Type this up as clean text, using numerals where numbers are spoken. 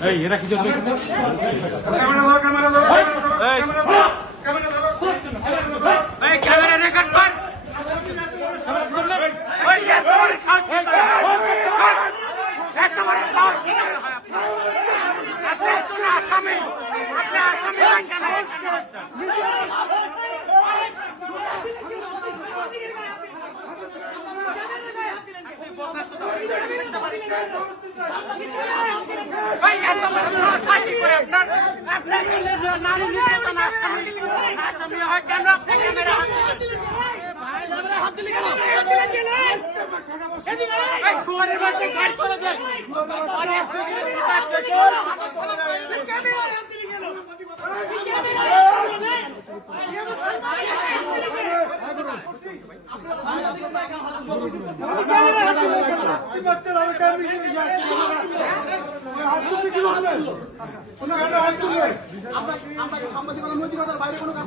এই এরা কি জন্য ক্যামেরা ধরো ক্যামেরা ধরো ক্যামেরা ধরো ক্যামেরা ধরো এই ক্যামেরা রেকর্ড কর ওই এসব সাহস একটা বড় সাহস আপনি তো না আসামি সাংবাদিকতার নৈতিকতার বাইরে কোনো কাজ